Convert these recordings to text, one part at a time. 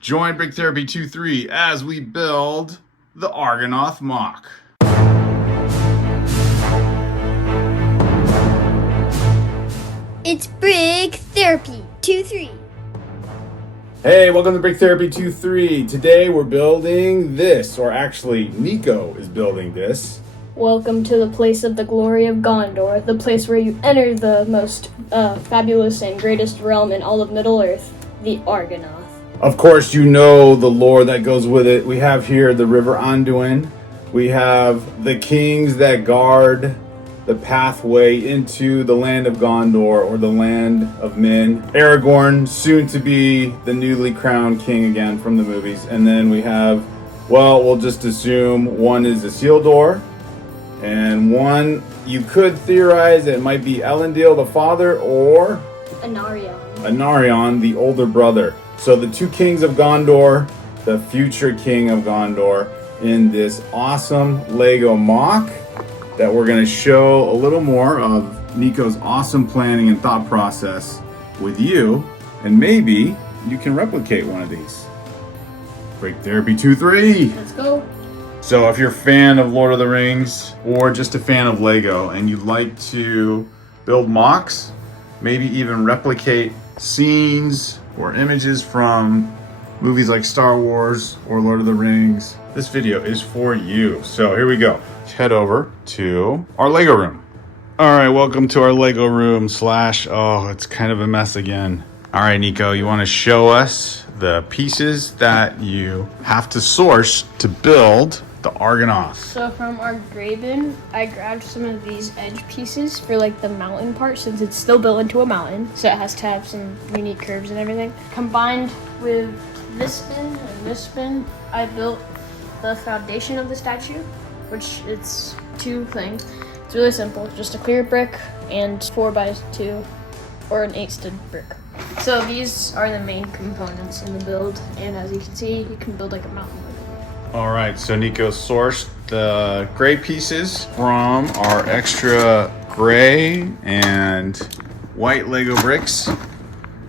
Join Brick Therapy 2-3 as we build the Argonath MOC. It's Brick Therapy 2-3. Hey, welcome to Brick Therapy 2-3. Today we're building this, or actually Nico is building this. Welcome to the place of the glory of Gondor, the place where you enter the most fabulous and greatest realm in all of Middle-earth, the Argonath. Of course, you know the lore that goes with it. We have here the River Anduin. We have the kings that guard the pathway into the land of Gondor, or the land of men. Aragorn, soon to be the newly crowned king again from the movies. And then we have, well, we'll just assume one is Isildur, and one, you could theorize it might be Elendil the father, or Anarion, the older brother. So the two kings of Gondor, the future king of Gondor, in this awesome Lego MOC that we're going to show a little more of Nico's awesome planning and thought process with you, and maybe you can replicate one of these. Brick Therapy 2-3. Let's go. So if you're a fan of Lord of the Rings or just a fan of Lego and you like to build MOCs, maybe even replicate scenes or images from movies like Star Wars or Lord of the Rings, this video is for you. So here we go. Let's head over to our Lego room. All right, welcome to our Lego room slash, oh, it's kind of a mess again. All right, Nico, you want to show us the pieces that you have to source to build the Argonath? So from our gray bin, I grabbed some of these edge pieces for like the mountain part, since it's still built into a mountain, so it has to have some unique curves and everything. Combined with this bin and this bin, I built the foundation of the statue, which it's two things. It's really simple, just a clear brick and 4x2 or an 8-stud brick. So these are the main components in the build, and as you can see, you can build like a mountain. All right, so Nico sourced the gray pieces from our extra gray and white Lego bricks.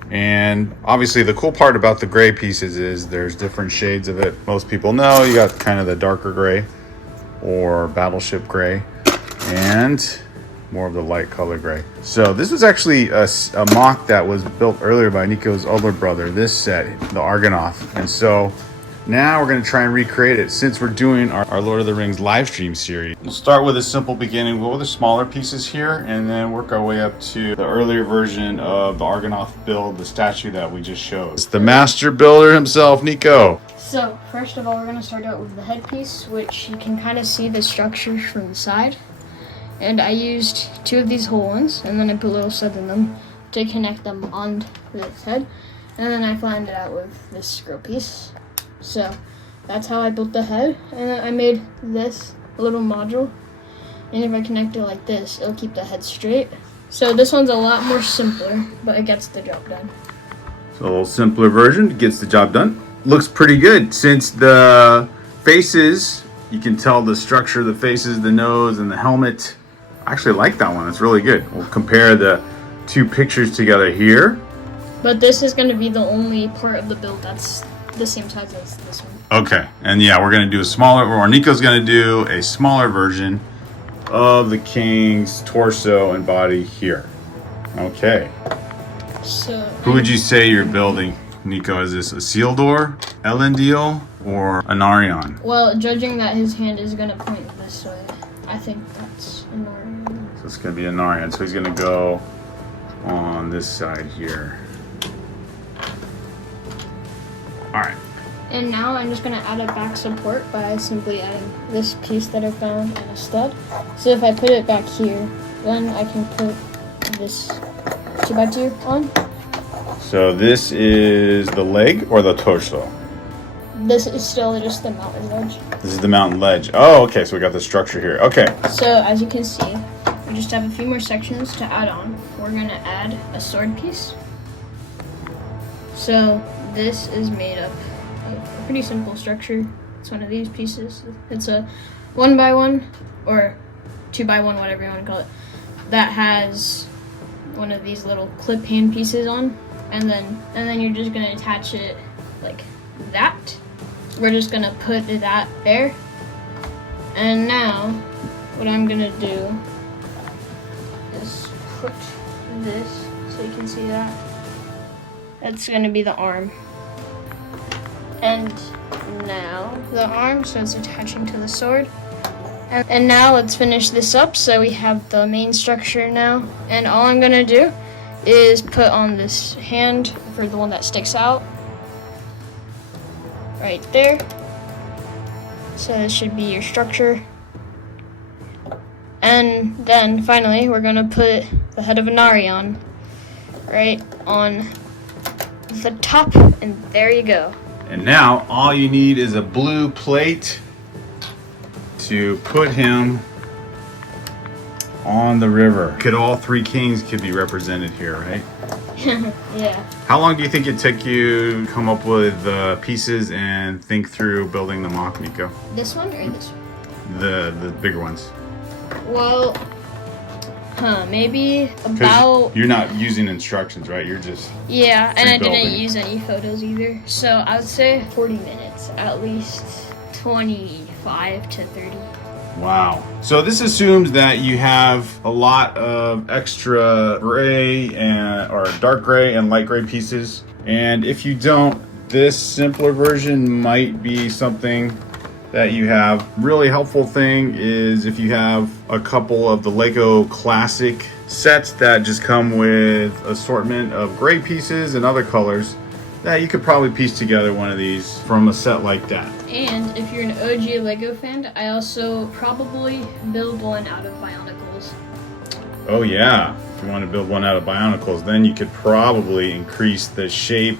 And obviously the cool part about the gray pieces is there's different shades of it. Most people know you got kind of the darker gray or battleship gray and more of the light color gray. So this was actually a MOC that was built earlier by Nico's older brother, this set, the Argonath. And so now we're going to try and recreate it since we're doing our Lord of the Rings live stream series. We'll start with a simple beginning. We'll go with the smaller pieces here and then work our way up to the earlier version of the Argonath build, the statue that we just showed. It's the master builder himself, Nico. So first of all, we're going to start out with the headpiece, which you can kind of see the structure from the side. And I used two of these whole ones, and then I put little studs in them to connect them on this head. And then I flattened it out with this screw piece. So that's how I built the head. And then I made this little module. And if I connect it like this, it'll keep the head straight. So this one's a lot more simpler, but it gets the job done. So a little simpler version gets the job done. Looks pretty good since the faces, you can tell the structure of the faces, the nose and the helmet. I actually like that one. It's really good. We'll compare the two pictures together here. But this is going to be the only part of the build that's the same size as this one. Okay, and yeah, we're gonna do a smaller, or Nico's gonna do a smaller version of the king's torso and body here. Okay. So who would you say you're building, Nico? Is this Isildur, Elendil, or Anarion? Well, judging that his hand is gonna point this way, I think that's Anarion. So it's gonna be Anarion. So he's gonna go on this side here. All right. And now I'm just going to add a back support by simply adding this piece that I found and a stud. So if I put it back here, then I can put this 2x2 on. So this is the leg or the torso? This is still just the mountain ledge. This is the mountain ledge. Oh, okay, so we got the structure here. Okay. So as you can see, we just have a few more sections to add on. We're going to add a sword piece. So this is made up of a pretty simple structure. It's one of these pieces. It's a 1x1 or 2x1, whatever you want to call it, that has one of these little clip hand pieces on, and then you're just gonna attach it like we're just gonna put it at there. And now, what I'm gonna do is put this so you can see that. That's gonna be the arm. And now the arm, so it's attaching to the sword. And now let's finish this up so we have the main structure now. And all I'm gonna do is put on this hand for the one that sticks out. Right there. So this should be your structure. And then finally we're gonna put the head of Anarion right on the top, and there you go. And now all you need is a blue plate to put him on the river. All three kings could be represented here, right? Yeah. How long do you think it took you to come up with the pieces and think through building the MOC, Nico? This one or this one? The bigger ones. Well, maybe about... You're not using instructions, right? You're just... Yeah, and I building. didn't use any photos either. So I would say 40 minutes, at least 25 to 30. Wow. So this assumes that you have a lot of extra gray or dark gray and light gray pieces. And if you don't, this simpler version might be something that you have. Really helpful thing is if you have a couple of the Lego Classic sets that just come with assortment of gray pieces and other colors, that you could probably piece together one of these from a set like that. And if you're an OG Lego fan, I also probably build one out of Bionicles. Oh yeah, if you want to build one out of Bionicles, then you could probably increase the shape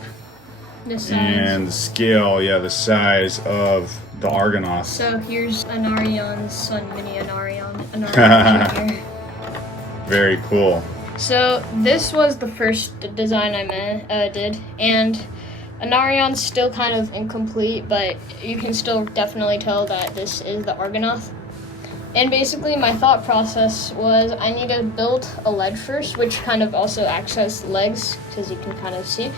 The size. and the scale, yeah, the size of the Argonath. So here's Anarion's son, Mini Anarion. Anarion Jr. Very cool. So this was the first design I did, and Anarion's still kind of incomplete, but you can still definitely tell that this is the Argonath. And basically my thought process was I need to build a ledge first, which kind of also acts as legs, because you can kind of see.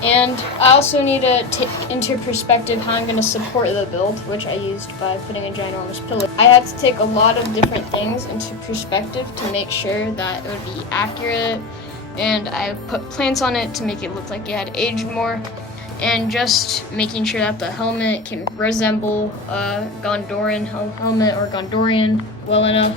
And I also need to take into perspective how I'm going to support the build, which I used by putting a ginormous pillar. I had to take a lot of different things into perspective to make sure that it would be accurate, and I put plants on it to make it look like it had aged more, and just making sure that the helmet can resemble a Gondorian helmet or Gondorian well enough.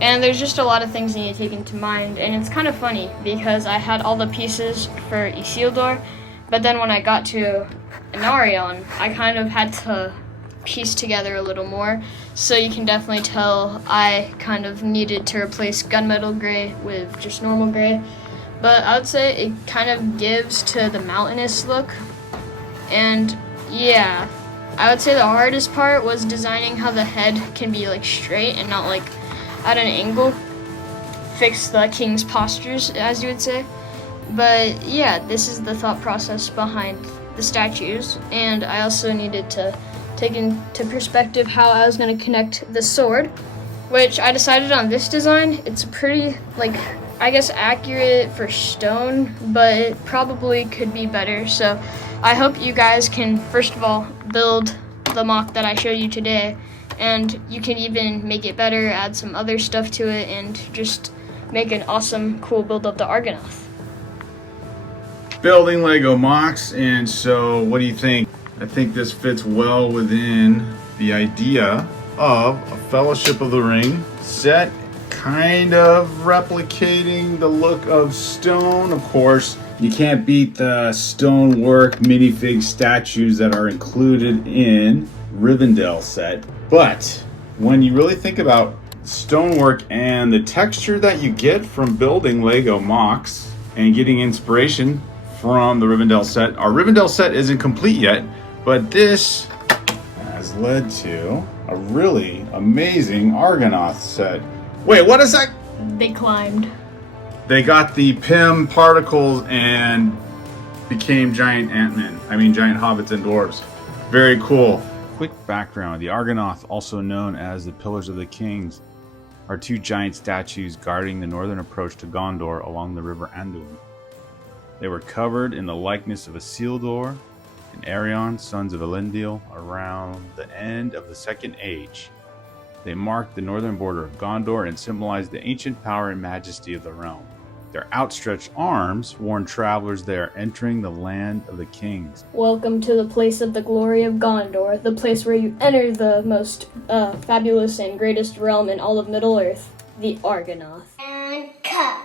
And there's just a lot of things you need to take into mind, and it's kind of funny because I had all the pieces for Isildur, but then when I got to Anarion, I kind of had to piece together a little more, so you can definitely tell I kind of needed to replace gunmetal gray with just normal gray. But I would say it kind of gives to the mountainous look, and yeah, I would say the hardest part was designing how the head can be like straight and not like at an angle, fix the king's postures, as you would say. But yeah, this is the thought process behind the statues, and I also needed to take into perspective how I was going to connect the sword, which I decided on this design. It's pretty, like, I guess accurate for stone, but it probably could be better. So I hope you guys can, first of all, build the MOC that I showed you today, and you can even make it better, add some other stuff to it, and just make an awesome, cool build of the Argonath. Building Lego MOCs, and so what do you think? I think this fits well within the idea of a Fellowship of the Ring set, kind of replicating the look of stone. Of course, you can't beat the stonework minifig statues that are included in Rivendell set. But when you really think about stonework and the texture that you get from building Lego MOCs and getting inspiration from the Rivendell set, our Rivendell set isn't complete yet, but this has led to a really amazing Argonath set. Wait, what is that? They climbed. They got the PIM particles and became giant Ant-Men. I mean, giant hobbits and dwarves. Very cool. Quick background. The Argonath, also known as the Pillars of the Kings, are two giant statues guarding the northern approach to Gondor along the river Anduin. They were covered in the likeness of Isildur and Arion, sons of Elendil, around the end of the Second Age. They marked the northern border of Gondor and symbolized the ancient power and majesty of the realm. Their outstretched arms warned travelers they are entering the land of the kings. Welcome to the place of the glory of Gondor, the place where you enter the most fabulous and greatest realm in all of Middle-earth, the Argonath. And cut.